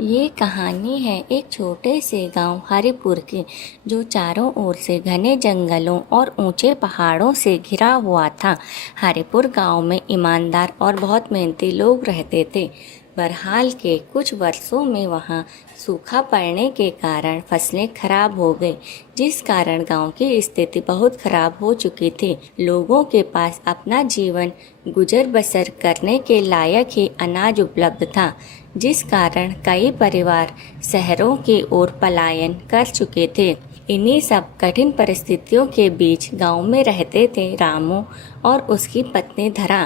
ये कहानी है एक छोटे से गांव हरिपुर की, जो चारों ओर से घने जंगलों और ऊंचे पहाड़ों से घिरा हुआ था। हरिपुर गांव में ईमानदार और बहुत मेहनती लोग रहते थे। बहरहाल के कुछ वर्षों में वहां सूखा पड़ने के कारण फसलें खराब हो गई, जिस कारण गांव की स्थिति बहुत खराब हो चुकी थी। लोगों के पास अपना जीवन गुजर बसर करने के लायक ही अनाज उपलब्ध था, जिस कारण कई परिवार शहरों की ओर पलायन कर चुके थे। इन्हीं सब कठिन परिस्थितियों के बीच गांव में रहते थे रामू और उसकी पत्नी धरा।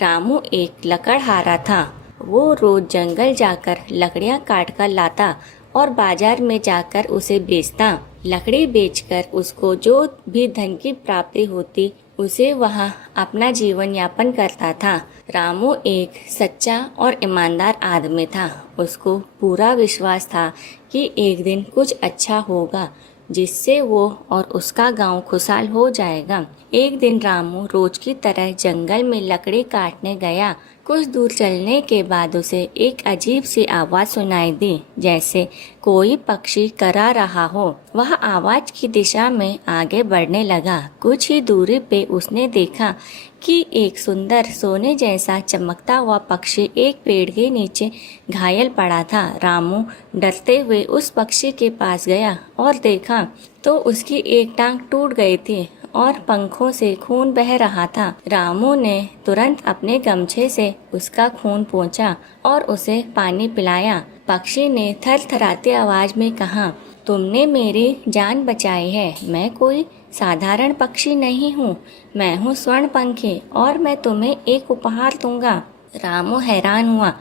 रामू एक लकड़हारा था। वो रोज जंगल जाकर लकड़ियां काट कर लाता और बाजार में जाकर उसे बेचता। लकड़ी बेचकर उसको जो भी धन की प्राप्ति होती, उसे वह अपना जीवन यापन करता था। रामू एक सच्चा और ईमानदार आदमी था। उसको पूरा विश्वास था कि एक दिन कुछ अच्छा होगा, जिससे वो और उसका गांव खुशहाल हो जाएगा। एक दिन रामू रोज की तरह जंगल में लकड़ी काटने गया। कुछ दूर चलने के बाद उसे एक अजीब सी आवाज सुनाई दी, जैसे कोई पक्षी करा रहा हो। वह आवाज की दिशा में आगे बढ़ने लगा। कुछ ही दूरी पे उसने देखा कि एक सुंदर सोने जैसा चमकता हुआ पक्षी एक पेड़ के नीचे घायल पड़ा था। रामू डरते हुए उस पक्षी के पास गया और देखा तो उसकी एक टांग टूट गई थी और पंखों से खून बह रहा था। रामू ने तुरंत अपने गमछे से उसका खून पोंछा और उसे पानी पिलाया। पक्षी ने थरथराती आवाज में कहा, तुमने मेरी जान बचाई है। मैं कोई साधारण पक्षी नहीं हूँ, मैं हूँ स्वर्णपंखी और मैं तुम्हें एक उपहार दूंगा। रामू हैरान हुआ,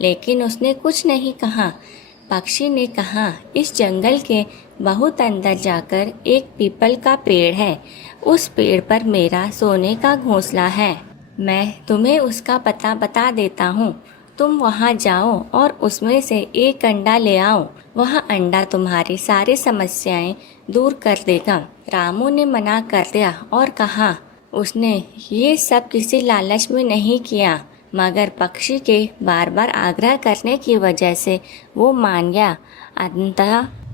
लेकिन उसने कुछ नहीं कहा। पक्षी ने कहा, इस जंगल के बहुत अंदर जाकर एक पीपल का पेड़ है। उस पेड़ पर मेरा सोने का घोंसला है। मैं तुम्हें उसका पता बता देता हूँ। तुम वहाँ जाओ और उसमें से एक अंडा ले आओ। वह अंडा तुम्हारी सारी समस्याएं दूर कर देगा। रामू ने मना कर दिया और कहा, उसने ये सब किसी लालच में नहीं किया, मगर पक्षी के बार बार आग्रह करने की वजह से वो मान गया।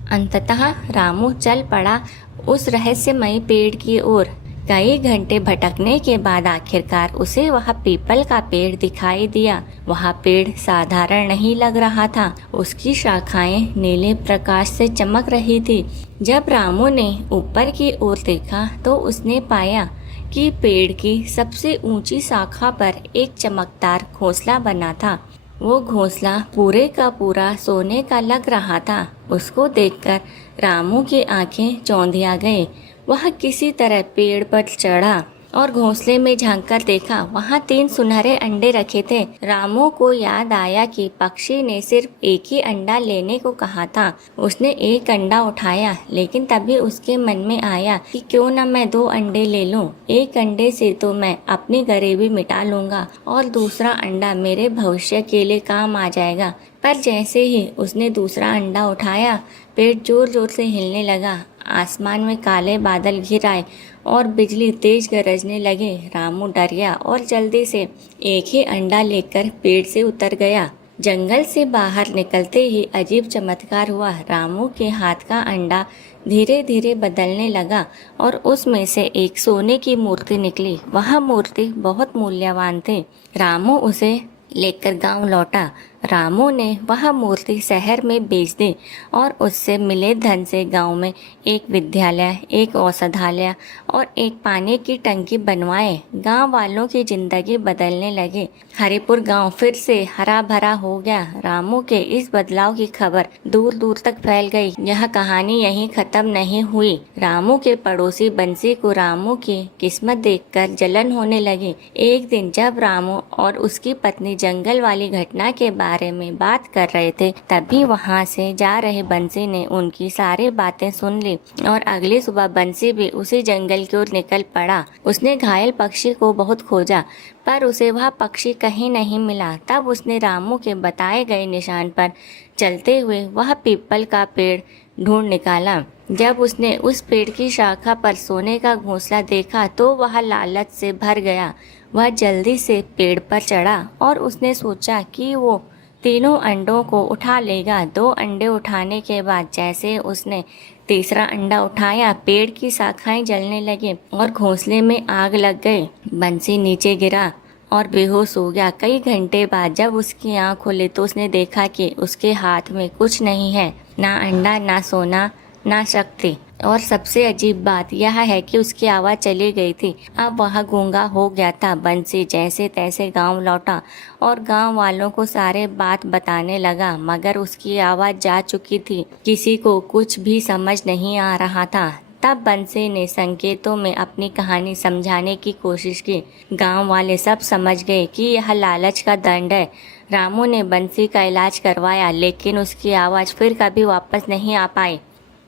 अंततः रामू चल पड़ा उस रहस्यमयी पेड़ की ओर। कई घंटे भटकने के बाद आखिरकार उसे वह पीपल का पेड़ दिखाई दिया। वह पेड़ साधारण नहीं लग रहा था। उसकी शाखाएं नीले प्रकाश से चमक रही थी। जब रामू ने ऊपर की ओर देखा तो उसने पाया कि पेड़ की सबसे ऊंची शाखा पर एक चमकदार घोंसला बना था। वो घोंसला पूरे का पूरा सोने का लग रहा था। उसको देखकर रामू की आंखें चौंधिया गई। वह किसी तरह पेड़ पर चढ़ा और घोंसले में झांककर देखा, वहाँ 3 सुनहरे अंडे रखे थे। रामू को याद आया कि पक्षी ने सिर्फ एक ही अंडा लेने को कहा था। उसने एक अंडा उठाया, लेकिन तभी उसके मन में आया कि क्यों न मैं 2 अंडे ले लूं। एक अंडे से तो मैं अपनी गरीबी मिटा लूंगा और दूसरा अंडा मेरे भविष्य के लिए काम आ जाएगा। पर जैसे ही उसने दूसरा अंडा उठाया, पेड़ जोर जोर से हिलने लगा। आसमान में काले बादल घिर आए और बिजली तेज गरजने लगे। रामू डर गया और जल्दी से एक ही अंडा लेकर पेड़ से उतर गया। जंगल से बाहर निकलते ही अजीब चमत्कार हुआ। रामू के हाथ का अंडा धीरे धीरे बदलने लगा और उसमें से एक सोने की मूर्ति निकली। वह मूर्ति बहुत मूल्यवान थी। रामू उसे लेकर गांव लौटा। रामू ने वह मूर्ति शहर में बेच दी और उससे मिले धन से गांव में एक विद्यालय, एक औषधालय और एक पानी की टंकी बनवाए। गांव वालों की जिंदगी बदलने लगे। हरिपुर गांव फिर से हरा भरा हो गया। रामू के इस बदलाव की खबर दूर दूर तक फैल गई। यह कहानी यहीं खत्म नहीं हुई। रामू के पड़ोसी बंसी को रामू की किस्मत देखकर जलन होने लगी। एक दिन जब रामू और उसकी पत्नी जंगल वाली घटना के बारे में बात कर रहे थे, तभी वहां से जा रहे बंसी ने उनकी सारी बातें सुन ली और अगली सुबह बंसी भी उसी जंगल की ओर निकल पड़ा। उसने घायल पक्षी को बहुत खोजा, पर उसे वह पक्षी कहीं नहीं मिला। तब उसने रामू के बताए गए निशान पर चलते हुए वह पीपल का पेड़ ढूंढ निकाला। जब उसने उस पेड़ की शाखा पर सोने का घोंसला देखा तो वह लालच से भर गया। वह जल्दी से पेड़ पर चढ़ा और उसने सोचा कि वो तीनों अंडों को उठा लेगा। 2 अंडे उठाने के बाद जैसे उसने तीसरा अंडा उठाया, पेड़ की शाखाएं जलने लगी और घोंसले में आग लग गई। बंसी नीचे गिरा और बेहोश हो गया। कई घंटे बाद जब उसकी आँख खुली तो उसने देखा कि उसके हाथ में कुछ नहीं है, ना अंडा, ना सोना, ना शक्ति। और सबसे अजीब बात यह है कि उसकी आवाज़ चली गई थी। अब वह गूंगा हो गया था। बंसी जैसे तैसे गांव लौटा और गांव वालों को सारे बात बताने लगा, मगर उसकी आवाज़ जा चुकी थी। किसी को कुछ भी समझ नहीं आ रहा था। तब बंसी ने संकेतों में अपनी कहानी समझाने की कोशिश की। गांव वाले सब समझ गए कि यह लालच का दंड है। रामू ने बंसी का इलाज करवाया, लेकिन उसकी आवाज़ फिर कभी वापस नहीं आ पाई।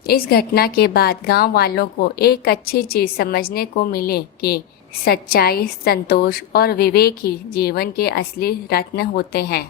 इस घटना के बाद गांव वालों को एक अच्छी चीज़ समझने को मिली कि सच्चाई, संतोष और विवेक ही जीवन के असली रत्न होते हैं।